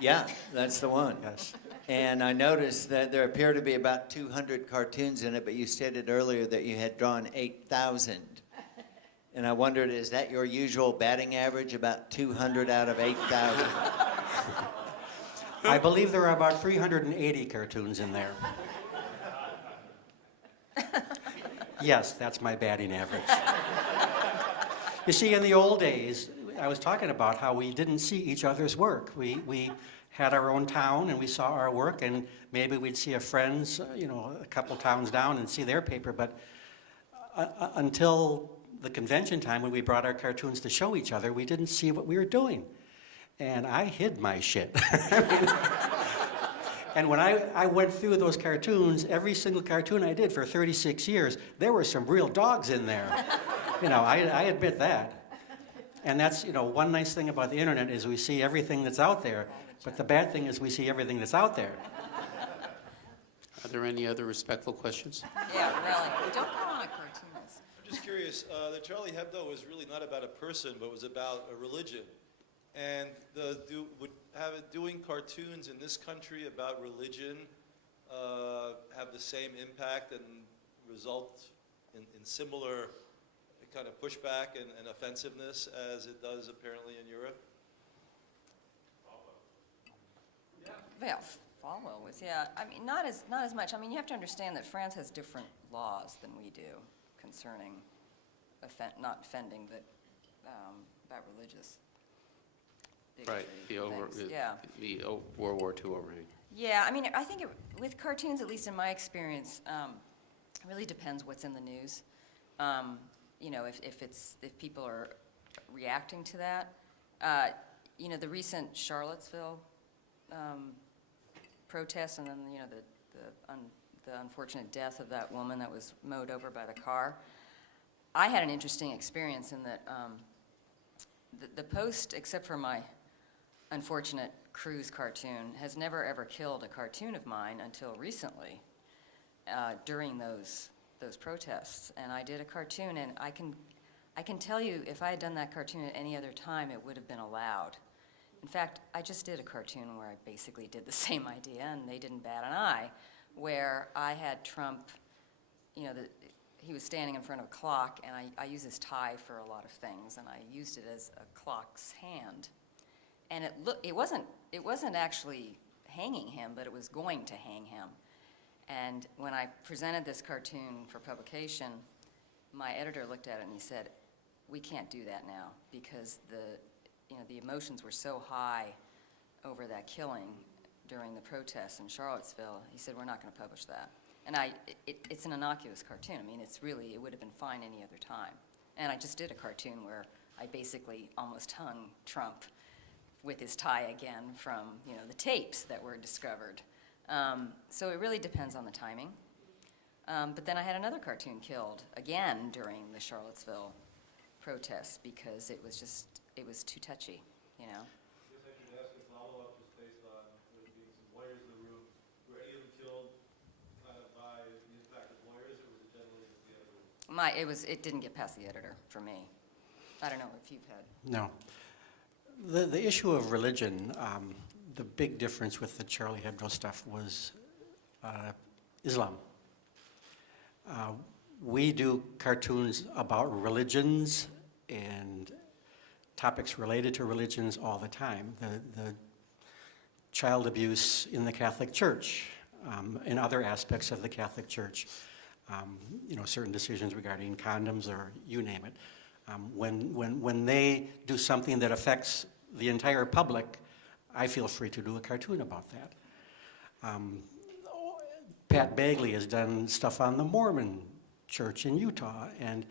Yeah, that's the one. Yes. And I noticed that there appear to be about 200 cartoons in it, but you stated earlier that you had drawn 8,000. And I wondered, is that your usual batting average, about 200 out of 8,000? I believe there are about 380 cartoons in there. Yes, that's my batting average. You see, in the old days, I was talking about how we didn't see each other's work. We had our own town and we saw our work, and maybe we'd see a friend's, a couple towns down and see their paper, but until the convention time when we brought our cartoons to show each other, we didn't see what we were doing. And I hid my shit. And when I went through those cartoons, every single cartoon I did for 36 years, there were some real dogs in there. I admit that. And that's, one nice thing about the internet is we see everything that's out there, but the bad thing is we see everything that's out there. Are there any other respectful questions? Yeah, really. Don't go on a cartoonist. I'm just curious, the Charlie Hebdo was really not about a person, but was about a religion. And doing cartoons in this country about religion have the same impact and result in similar kind of pushback and offensiveness as it does apparently in Europe? Well, Falwell was, yeah. I mean, not as much. I mean, you have to understand that France has different laws than we do concerning not offending, but about religious bigotry. Right, Yeah. the World War II overhang. Yeah, I mean, I think with cartoons, at least in my experience, it really depends what's in the news. If people are reacting to that. The recent Charlottesville protests, and then the unfortunate death of that woman that was mowed over by the car. I had an interesting experience in that the Post, except for my unfortunate cruise cartoon, has never ever killed a cartoon of mine until recently during those protests. And I did a cartoon, and I can tell you, if I had done that cartoon at any other time, it would have been allowed. In fact, I just did a cartoon where I basically did the same idea, and they didn't bat an eye, where I had Trump, he was standing in front of a clock, and I use his tie for a lot of things, and I used it as a clock's hand. And it wasn't actually hanging him, but it was going to hang him. And when I presented this cartoon for publication, my editor looked at it and he said, "We can't do that now because the emotions were so high over that killing during the protests in Charlottesville." He said, "We're not going to publish that." And it's an innocuous cartoon. I mean, it would have been fine any other time. And I just did a cartoon where I basically almost hung Trump with his tie again from, the tapes that were discovered. So it really depends on the timing. But then I had another cartoon killed again during the Charlottesville protests because it was too touchy, I guess I should ask a follow-up just based on there being some lawyers in the room. Were any of them killed by the impact of lawyers, or was it generally just the editor? It didn't get past the editor for me. I don't know if you've had. No. The issue of religion, the big difference with the Charlie Hebdo stuff was Islam. We do cartoons about religions and topics related to religions all the time. The child abuse in the Catholic Church, in other aspects of the Catholic Church, certain decisions regarding condoms or you name it. When they do something that affects the entire public, I feel free to do a cartoon about that. Pat Bagley has done stuff on the Mormon Church in Utah, and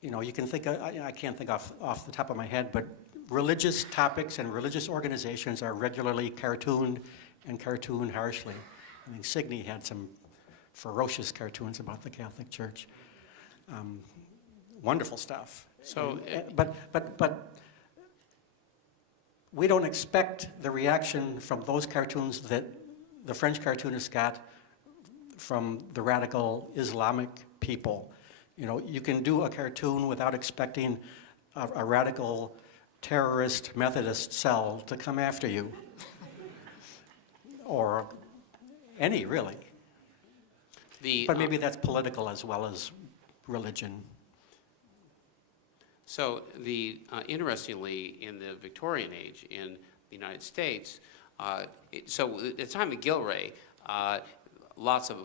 you can think I can't think off the top of my head, but religious topics and religious organizations are regularly cartooned and cartooned harshly. I think Signe had some ferocious cartoons about the Catholic Church. Wonderful stuff. So, but we don't expect the reaction from those cartoons that the French cartoonists got from the radical Islamic people. You can do a cartoon without expecting a radical terrorist Methodist cell to come after you, or any really. But maybe that's political as well as religion. So interestingly, in the Victorian age in the United States, so at the time of Gillray, lots of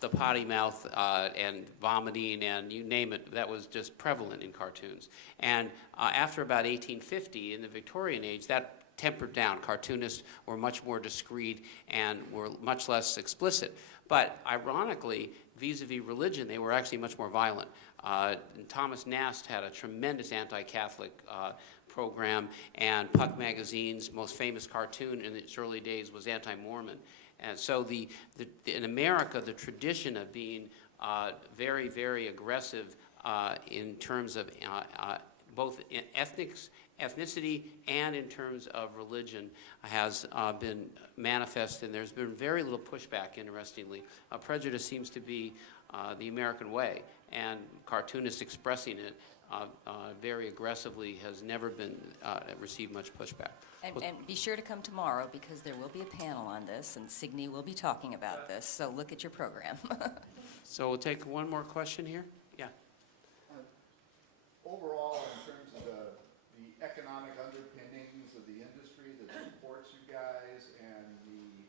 the potty mouth and vomiting and you name it, that was just prevalent in cartoons. And after about 1850, in the Victorian age, that tempered down. Cartoonists were much more discreet and were much less explicit. But ironically, vis-a-vis religion, they were actually much more violent. Thomas Nast had a tremendous anti-Catholic program, and Puck Magazine's most famous cartoon in its early days was anti-Mormon. And so in America, the tradition of being very, very aggressive in terms of both in ethnicity and in terms of religion has been manifest, and there's been very little pushback, interestingly. Prejudice seems to be the American way, and cartoonists expressing it very aggressively has never been received much pushback. And be sure to come tomorrow, because there will be a panel on this, and Signe will be talking about this, so look at your program. So we'll take one more question here. Yeah. Overall, in terms of the economic underpinnings of the industry that supports you guys, and the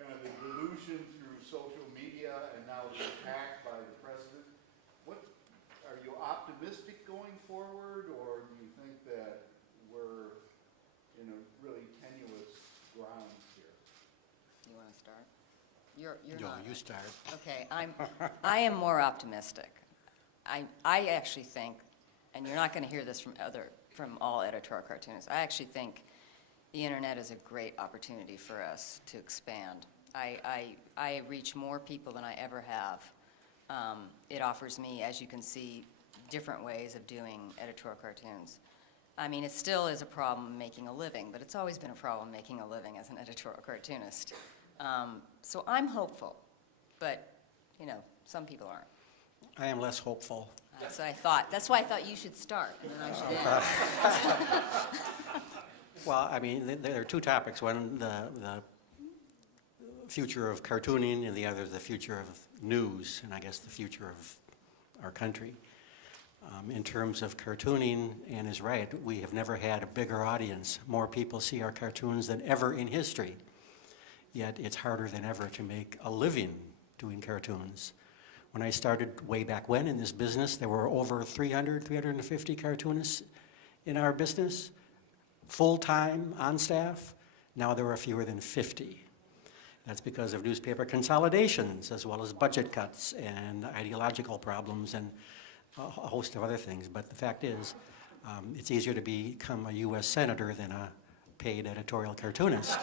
kind of the delusion through social media and now the attack by the president, what are you optimistic going forward, or do you think that we're in a really tenuous grounds here? You want to start? You're No, not. you start. Okay, I am more optimistic. I actually think, and you're not going to hear this from all editorial cartoonists, I actually think the internet is a great opportunity for us to expand. I reach more people than I ever have. It offers me, as you can see, different ways of doing editorial cartoons. I mean, it still is a problem making a living, but it's always been a problem making a living as an editorial cartoonist. So I'm hopeful, but, you know, some people aren't. I am less hopeful. That's what I thought. That's why I thought you should start, and then I should end. Well, I mean, there are two topics. One, the future of cartooning, and the other, the future of news, and I guess the future of our country. In terms of cartooning, Ann is right, we have never had a bigger audience. More people see our cartoons than ever in history. Yet it's harder than ever to make a living doing cartoons. When I started way back when in this business, there were over 350 cartoonists in our business, full-time, on staff. Now there are fewer than 50. That's because of newspaper consolidations, as well as budget cuts and ideological problems and a host of other things. But the fact is, it's easier to become a U.S. senator than a paid editorial cartoonist.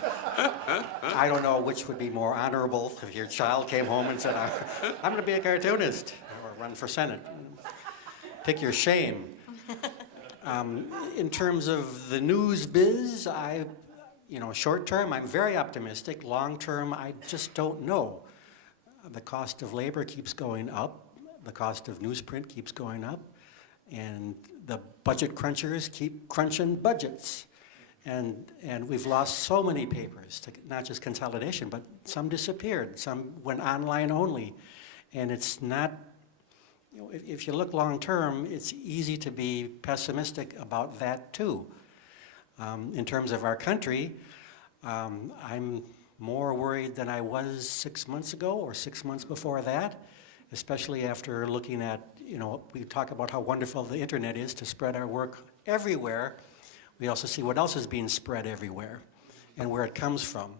I don't know which would be more honorable if your child came home and said, I'm going to be a cartoonist, or run for Senate. Pick your shame. In terms of the news biz, short term, I'm very optimistic. Long term, I just don't know. The cost of labor keeps going up. The cost of newsprint keeps going up. And the budget crunchers keep crunching budgets. And we've lost so many papers to not just consolidation, but some disappeared, some went online only. And it's not, if you look long term, it's easy to be pessimistic about that too. In terms of our country, I'm more worried than I was 6 months ago or 6 months before that, especially after looking at, we talk about how wonderful the internet is to spread our work everywhere. We also see what else is being spread everywhere and where it comes from.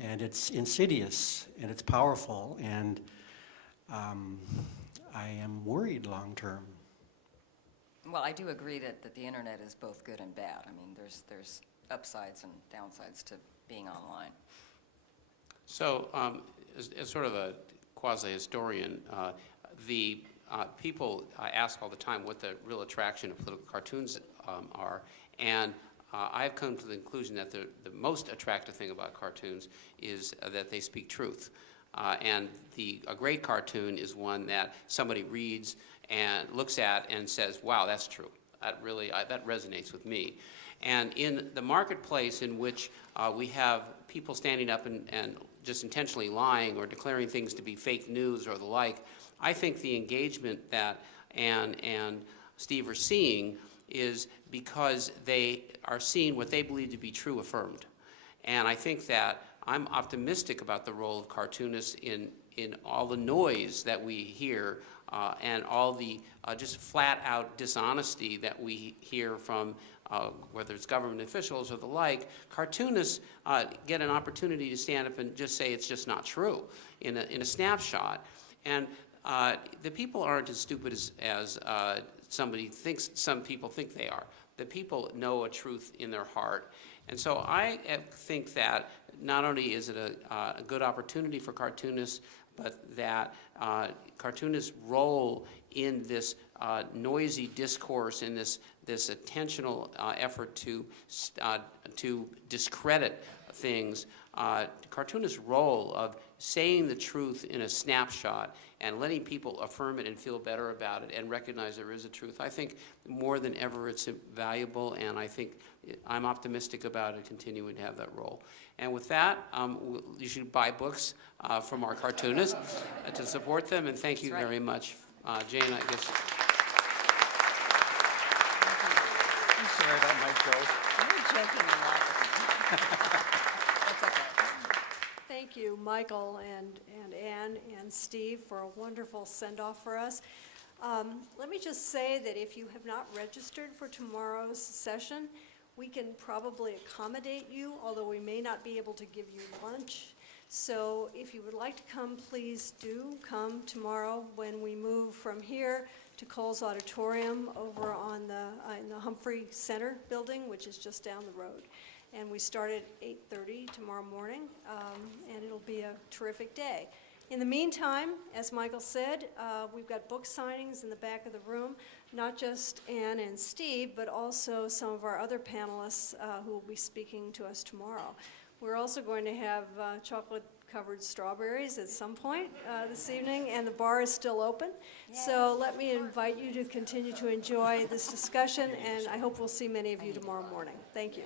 And it's insidious and it's powerful, and I am worried long term. Well, I do agree that the internet is both good and bad. I mean, there's upsides and downsides to being online. So, as sort of a quasi-historian, the people ask all the time what the real attraction of political cartoons are, and I've come to the conclusion that the most attractive thing about cartoons is that they speak truth. And a great cartoon is one that somebody reads and looks at and says, wow, that's true. That resonates with me. And in the marketplace in which we have people standing up and just intentionally lying or declaring things to be fake news or the like, I think the engagement that Ann and Steve are seeing is because they are seeing what they believe to be true affirmed. And I think that I'm optimistic about the role of cartoonists in all the noise that we hear and all the just flat-out dishonesty that we hear from whether it's government officials or the like. Cartoonists get an opportunity to stand up and just say it's just not true in a snapshot. And the people aren't as stupid as some people think they are. The people know a truth in their heart. And so I think that not only is it a good opportunity for cartoonists, but that cartoonists' role in this noisy discourse, in this attentional effort to discredit things, cartoonists' role of saying the truth in a snapshot and letting people affirm it and feel better about it and recognize there is a truth. I think more than ever it's valuable, and I think I'm optimistic about it continuing to have that role. And with that, you should buy books from our cartoonists to support them, and thank you very much. Jane, I guess. I'm sorry about my joke. You're joking a lot with me. That's okay. Thank you, Michael and Ann and Steve, for a wonderful send-off for us. Let me just say that if you have not registered for tomorrow's session, we can probably accommodate you, although we may not be able to give you lunch. So if you would like to come, please do come tomorrow when we move from here to Cole's Auditorium over on in the Humphrey Center building, which is just down the road. And we start at 8:30 tomorrow morning, and it'll be a terrific day. In the meantime, as Michael said, we've got book signings in the back of the room, not just Ann and Steve, but also some of our other panelists who will be speaking to us tomorrow. We're also going to have chocolate-covered strawberries at some point this evening, and the bar is still open. Yes. So let me invite you to continue to enjoy this discussion, and I hope we'll see many of you tomorrow morning. Thank you.